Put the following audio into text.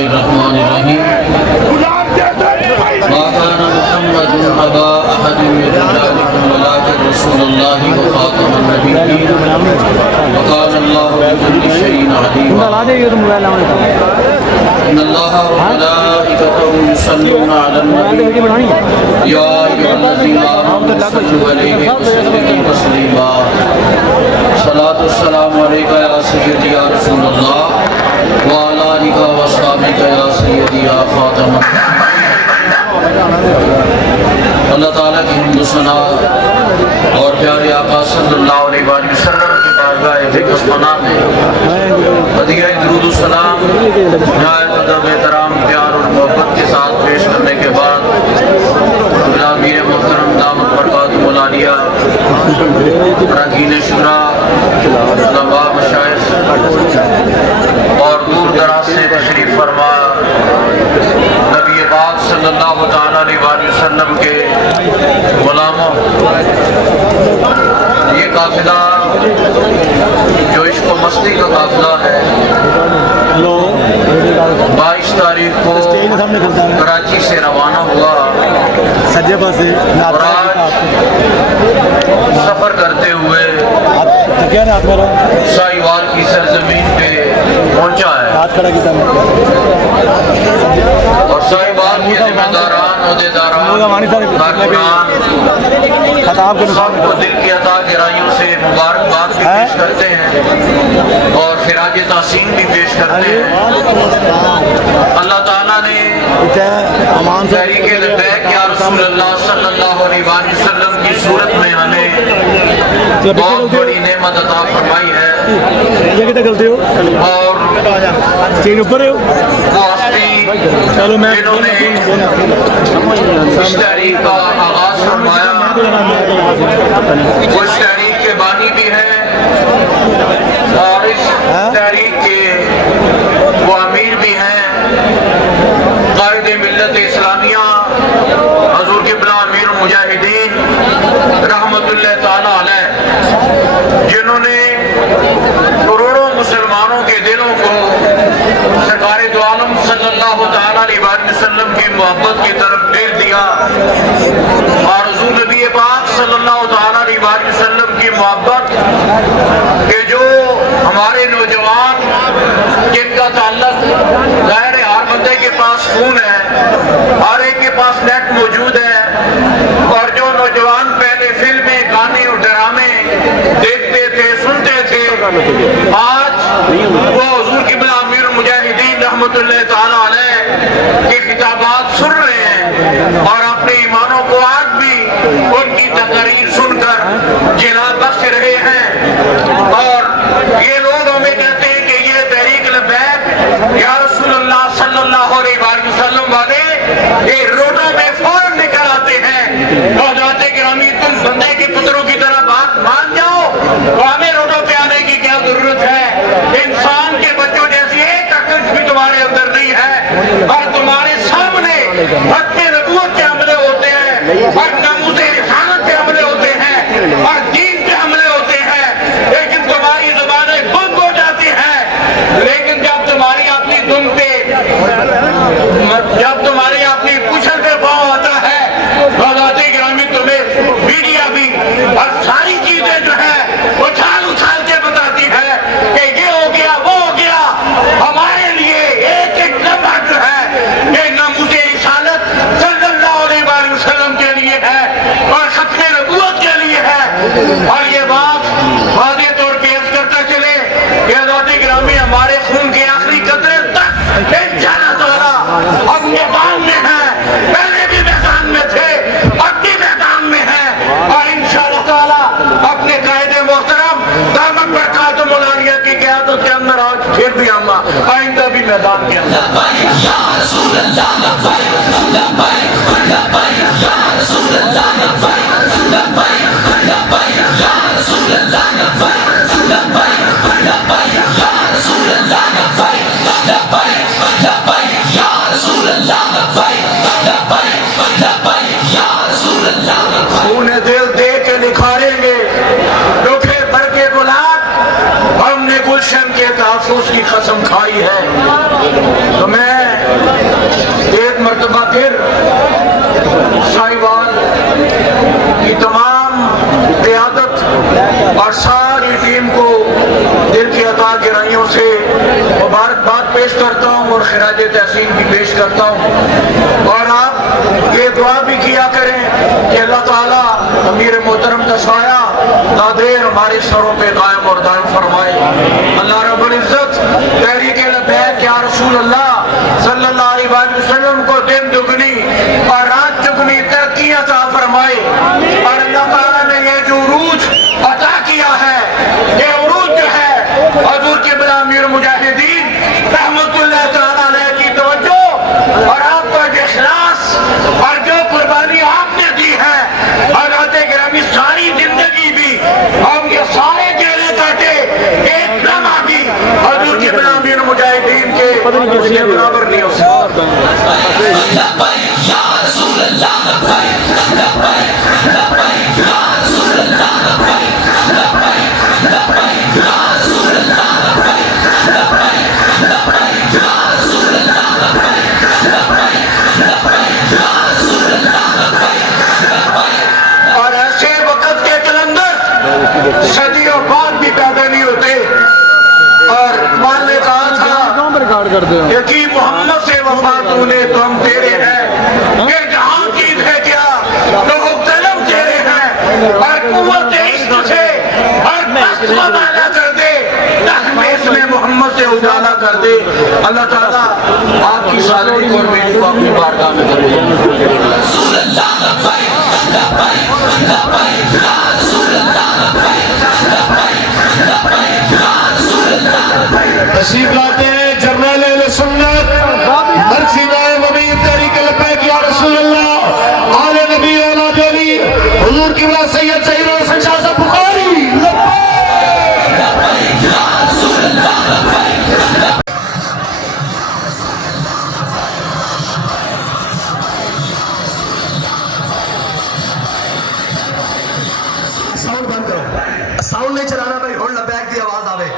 الرحمن الرحیم ما كان محمد أبا أحد من رجالكم ولكن رسول الله وخاتم النبيين وكان الله بكل شيء عليما إن الله وملائكته يصلون على النبي يا أيها الذين آمنوا صلوا عليه وسلموا تسليما صلاة والسلام عليك يا سيدي يا رسول الله وعلى آلك وأصحابك يا سيدي يا خاتم اللہ تعالیٰ کی حمد و ثنا اور پیارے آقا صلی اللہ علیہ وسلم کی بارگاہ فقہ پناہ میں ہدیہ درود و سلام نہایت ادب احترام پیار اور محبت کے ساتھ پیش کرنے کے بعد امیر محترم دامت برکاتہ العالیہ اراکین شورا علماء مشائخ اور دور دراز سے تشریف فرما نبی پاک صلی اللہ علیہ وسلم کے غلاموں، یہ قافلہ جو عشق و مستی کا قافلہ ہے 22 تاریخ کو کراچی سے روانہ ہوا اور آج سفر کرتے ہوئے سائیوال کی سرزمین پہ پہنچا ہے اور سائیوال کے ذمہ داران عہدیداران کارکنان سب کو دل کی عطا گرائیوں سے مبارکباد بھی پیش کرتے ہیں اور خراج تحسین بھی پیش کرتے ہیں۔ اللہ تعالیٰ نے تحریک لبیک یا رسول اللہ صلی اللہ علیہ وسلم کی صورت میں ہمیں بہت بڑی نعمت عطا فرمائی ہے اور وہ ہستی جنہوں نے اس تحریک کا آغاز فرمایا وہ اس تحریک کے بانی بھی ہیں اور اس تحریک کے وہ امیر بھی ہیں، قائد ملت اسلامیہ حضور قبلہ امیر المجاہدین رحمت اللہ تعالی علیہ، جنہوں نے کروڑوں مسلمانوں کے دلوں کو سرکار دو عالم صلی اللہ علیہ وسلم کی محبت کی طرف پھیر دیا اور حضور نبی پاک صلی اللہ علیہ وسلم کی محبت کہ جو ہمارے نوجوان جن کا تعلق ظاہر ہے ہر بندے کے پاس فون ہے، ہر ایک کے پاس نیٹ موجود ہے، اور جو نوجوان پہلے فلمیں گانے اور ڈرامے دیکھتے تھے سنتے تھے آج وہ حضور قبلہ امیر المجاہدین رحمت اللہ تعالی علیہ کی خطابات سن رہے ہیں اور اپنے ایمانوں کو آج بھی ان کی تقریر سن کر جلا بخش رہے ہیں۔ اور یہ لوگ ہمیں کہتے ہیں کہ یہ تحریک لبیک یا رسول اللہ صلی اللہ علیہ وسلم والے یہ روڈوں میں فوراً نکل آتے ہیں اور جاتے گرامی تم بندے کے پتروں کی طرح بات مان جاؤ تو ہمیں روڈوں پہ آنے کی کیا ضرورت ہے، انسان کے بچوں جیسی ایک عقل بھی تمہارے اندر نہیں ہے اور تمہارے سامنے حق نبوت کے حملے ہوتے ہیں اور ناموس رسالت کے حملے ہوتے ہیں اور دین کے حملے ہوتے ہیں، لیکن تمہاری زبانیں گنگ ہو جاتی ہیں۔ لیکن جب تمہاری اپنی دم پہ جب تمہاری اپنی پوچھل پہ پاؤں آتا ہے حضرات گرامی تمہیں میڈیا بھی اور ساری چیزیں جو ہیں اچھال اچھال کے بتاتی ہے کہ یہ ہو گیا وہ ہو گیا، ہمارے لیے ایک ایک لمحہ جو ہے یہ ناموس رسالت صلی اللہ علیہ وسلم کے لیے ہے اور ختم نبوت کے لیے ہے۔ اور یہ بات واضح طور پہ عرض کرتا چلے کہ حضرات گرامی ہمارے خون کے آخری قطرے تک انشاءاللہ تعالیٰ اب میدان میں ہیں، پہلے بھی میدان میں تھے اب بھی میدان میں ہیں اور انشاءاللہ تعالیٰ اپنے قائد محترم دامت برکاتہ العالیہ کی قیادت کے اندر آج پھر بھی ہم آئندہ بھی میدان کے اندر لبیک یا رسول اللہ لبیک لبیک لبیک یا رسول اللہ لبیک لبیک لبیک یا رسول اللہ لبیک لبیک لبیک یا رسول اللہ لبیک لبیک لبیک یا رسول اللہ لبیک لبیک لبیک یا رسول اللہ لبیک۔ خون دل دے کے نکھاریں گے روکھے بھر کے گلاب، ہم نے گلشن کے تحفظ کی قسم کھائی ہے۔ تو میں اور ساری ٹیم کو دل کی عطا گرائیوں سے مبارکباد پیش کرتا ہوں اور خراج تحسین بھی پیش کرتا ہوں۔ اور آپ یہ دعا بھی کیا کریں کہ اللہ تعالیٰ امیر محترم کا سایہ دادیر ہمارے سروں پہ قائم اور دائم فرمائے۔ اللہ رب العزت تحریک لبیک یا رسول اللہ صلی اللہ علیہ وسلم کو دن دگنی اور رات چگنی ترقی عطا فرمائے۔ اور اللہ تعالیٰ نے یہ جو عروج عطا کیا ہے، یہ عروج جو ہے حضور قبلہ امیر مجاہدین رحمت اللہ تعالیٰ علیہ کی توجہ اور آپ کا جو اخلاص اور جو قربانی آپ نے دی ہے، حضرت گرامی ساری زندگی بھی ہم یہ سارے جیلیں کاٹے، ایک لمحہ بھی حضور قبلہ امیر مجاہدین کے اس کے برابر نہیں ہو سکتا۔ لبیک یا رسول اللہ لبیک لبیک لبیک یا رسول اللہ لبیک لبیک لبیک یا رسول اللہ لبیک لبیک لبیک یا رسول اللہ لبیک لبیک لبیک یا رسول اللہ لبیک۔ اور ایسے وقت کے کلندر صدیوں بعد بھی پیدا نہیں ہوتے۔ اور اقبال نے کہا تھا کہ محمد سے وفا تو نے تو ہم تیرے ہیں، یہ جہاں چیز ہے کیا تو مختلف تیرے ہیں، اور قوت عشق سے اور بخت مالا کر دے، تحمیس میں محمد سے اجالا کر دے۔ اللہ تعالیٰ آپ کی سالگی اور میری کو اپنی بارگاہ میں کر دے۔ رسول اللہ لبیک لبیک لبیک یا رسول اللہ لبیک لبیک لبیک یا رسول اللہ لبیک۔ تشریف لاتے ہیں جرنیل اہل سنت مرکزی نائب امیر تحریک لبیک یا رسول اللہ آل نبی اولاد علی حضور قبلہ سید ظہیر حسن شاہ صاحب بخاری لبیک یا رسول اللہ لبیک۔ ساؤنڈ بند کرو، ساؤنڈ نہیں چلانا بھائی، ہولڈ لبیک دی آواز آوے۔